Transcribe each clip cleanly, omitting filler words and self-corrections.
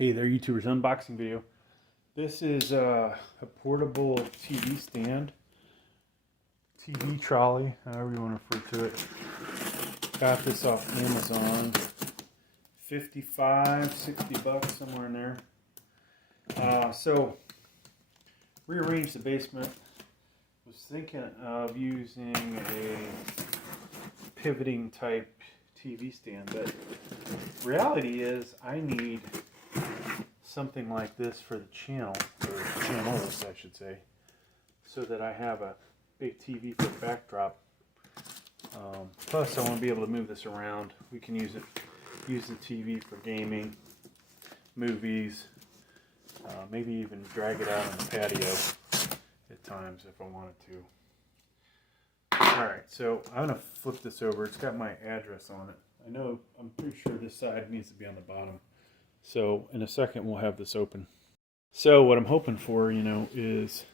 Hey there, YouTubers, unboxing video. This is a portable TV stand, TV trolley, however you want to refer to it. Got this off Amazon. 55, 60 bucks, somewhere in there. So, rearranged the basement. Was thinking of using a pivoting type TV stand, but reality is I need something like this for the channel, or channels I should say, so that I have a big TV for the backdrop. Plus I want to be able to move this around. We can use the TV for gaming, movies, maybe even drag it out on the patio at times if I wanted to. Alright, so I'm going to flip this over. It's got my address on it. I'm pretty sure this side needs to be on the bottom. So in a second we'll have this open. So what I'm hoping for, is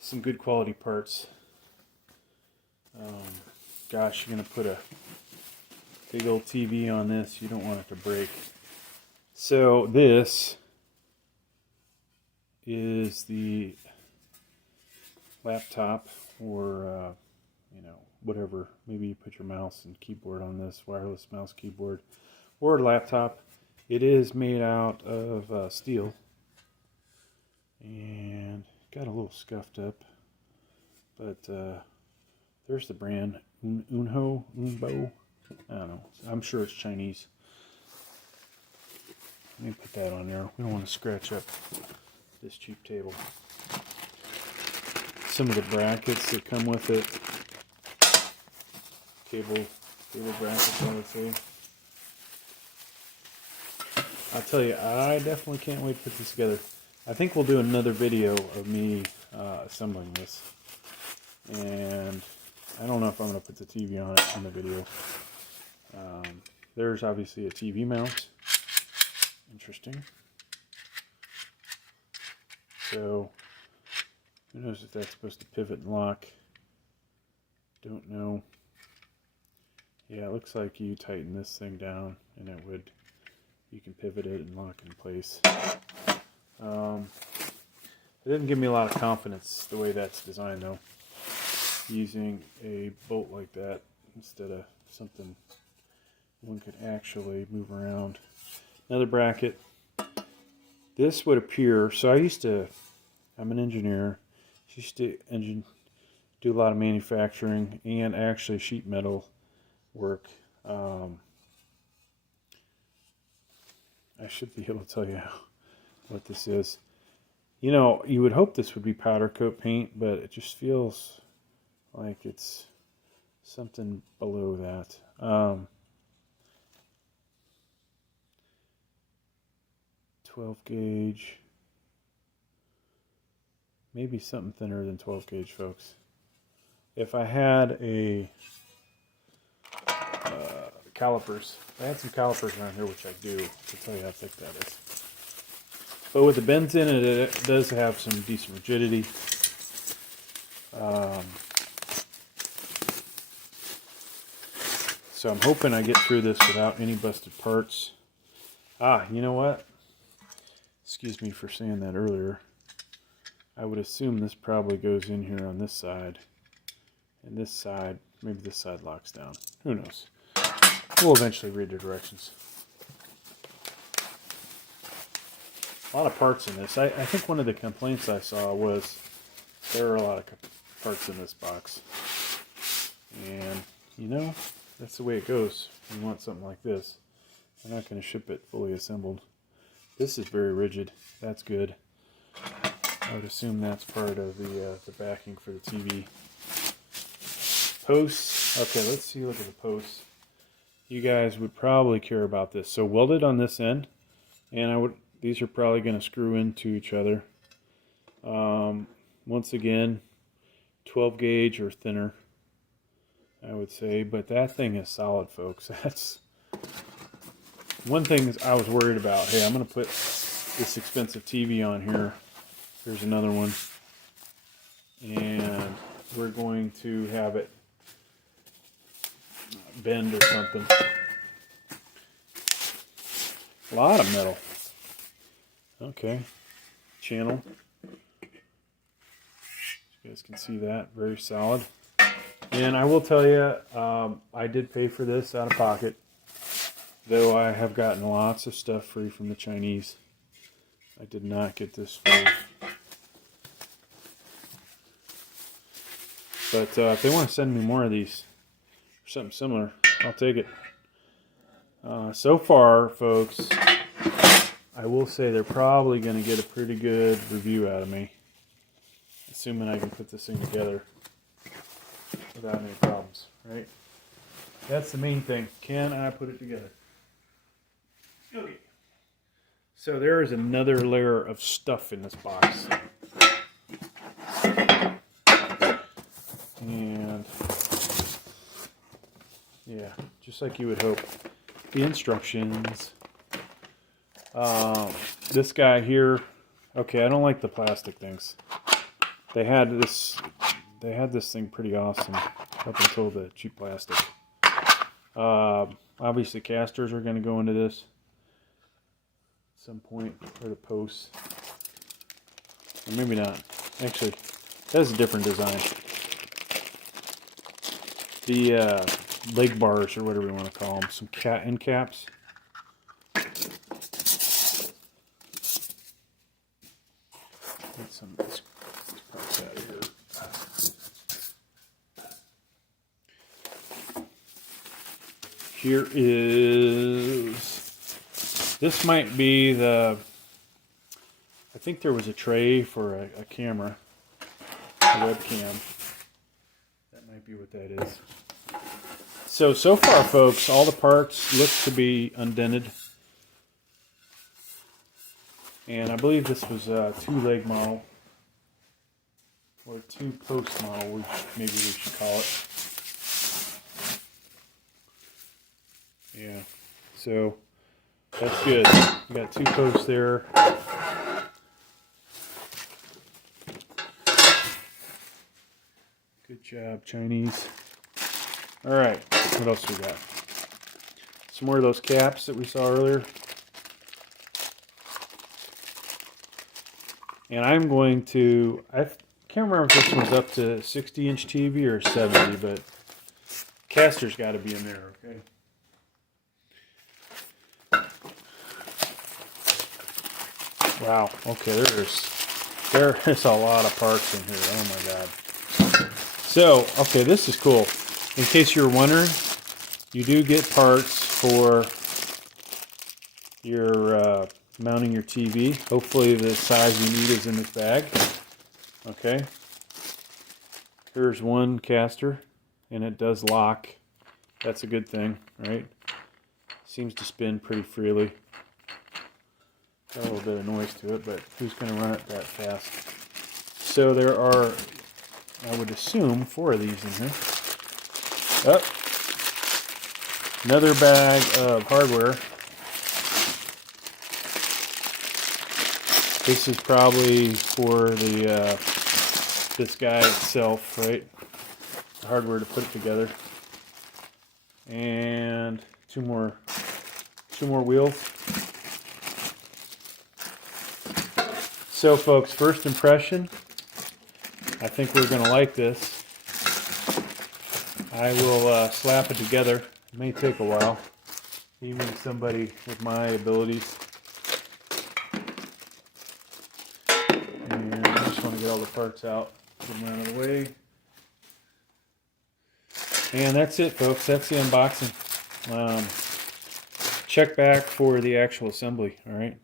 some good quality parts. Gosh, you're going to put a big old TV on this. You don't want it to break. So this is the laptop, or whatever. Maybe you put your mouse and keyboard on this, wireless mouse keyboard, or laptop. It is made out of steel and got a little scuffed up, but there's the brand, unho. I don't know. I'm sure it's Chinese. Let me put that on there. We don't want to scratch up this cheap table. Some of the brackets that come with it, cable brackets, I would say. I'll tell you, I definitely can't wait to put this together. I think we'll do another video of me assembling this. And I don't know if I'm going to put the TV on it in the video. There's obviously a TV mount. Interesting. So, who knows if that's supposed to pivot and lock. Don't know. Yeah, it looks like you tighten this thing down and it would... You can pivot it and lock it in place. It didn't give me a lot of confidence the way that's designed, though. Using a bolt like that instead of something one could actually move around. Another bracket. This would appear, so I'm an engineer. I used to do a lot of manufacturing and actually sheet metal work. I should be able to tell you what this is. You would hope this would be powder coat paint, but it just feels like it's something below that. 12 gauge. Maybe something thinner than 12 gauge, folks. If I had a calipers. I had some calipers around here, which I do, to tell you how thick that is. But with the bends in it, it does have some decent rigidity. So I'm hoping I get through this without any busted parts. You know what? Excuse me for saying that earlier. I would assume this probably goes in here on this side. And this side, maybe this side locks down. Who knows? We'll eventually read the directions. A lot of parts in this. I think one of the complaints I saw was there are a lot of parts in this box. And, that's the way it goes. You want something like this. I'm not going to ship it fully assembled. This is very rigid. That's good. I would assume that's part of the backing for the TV. Posts. Okay, let's see. Look at the posts. You guys would probably care about this. So welded on this end, and these are probably going to screw into each other. Once again, 12 gauge or thinner, I would say. But that thing is solid, folks. That's one thing I was worried about. Hey, I'm going to put this expensive TV on here. Here's another one. And we're going to have it bend or something. A lot of metal. Okay, channel. You guys can see that, very solid. And I will tell you, I did pay for this out of pocket, though I have gotten lots of stuff free from the Chinese. I did not get this free. But if they want to send me more of these, or something similar, I'll take it. So far, folks, I will say they're probably going to get a pretty good review out of me, assuming I can put this thing together without any problems, right? That's the main thing. Can I put it together? Okay. So there is another layer of stuff in this box. And yeah, just like you would hope. The instructions. This guy here. Okay, I don't like the plastic things. They had this thing pretty awesome up until the cheap plastic. Obviously casters are going to go into this at some point, or the posts. Or maybe not. Actually, that's a different design. The leg bars, or whatever you want to call them, some end caps. Get some of this parts out of here. Here is, this might be the, I think there was a tray for a camera, a webcam. That might be what that is. So far, folks, all the parts look to be undented. And I believe this was a 2-leg model, or 2-post model, maybe we should call it. Yeah, so that's good. We got 2 posts there. Good job, Chinese. All right, what else we got? Some more of those caps that we saw earlier. And I'm going to, I can't remember if this one's up to 60-inch TV or 70, but caster's got to be in there, okay? Wow, okay, there is a lot of parts in here, oh my god. So, okay, this is cool. In case you're wondering, you do get parts for your mounting your TV. Hopefully the size you need is in this bag. Okay. Here's one caster, and it does lock. That's a good thing, right? Seems to spin pretty freely. Got a little bit of noise to it, but who's going to run it that fast? So there are, I would assume, 4 of these in here. Oh, another bag of hardware. This is probably for the this guy itself, right? The hardware to put it together. And two more wheels. So, folks, first impression. I think we're going to like this. I will slap it together. It may take a while, even somebody with my abilities. And I just want to get all the parts out, get them out of the way. And that's it, folks. That's the unboxing. Check back for the actual assembly, all right?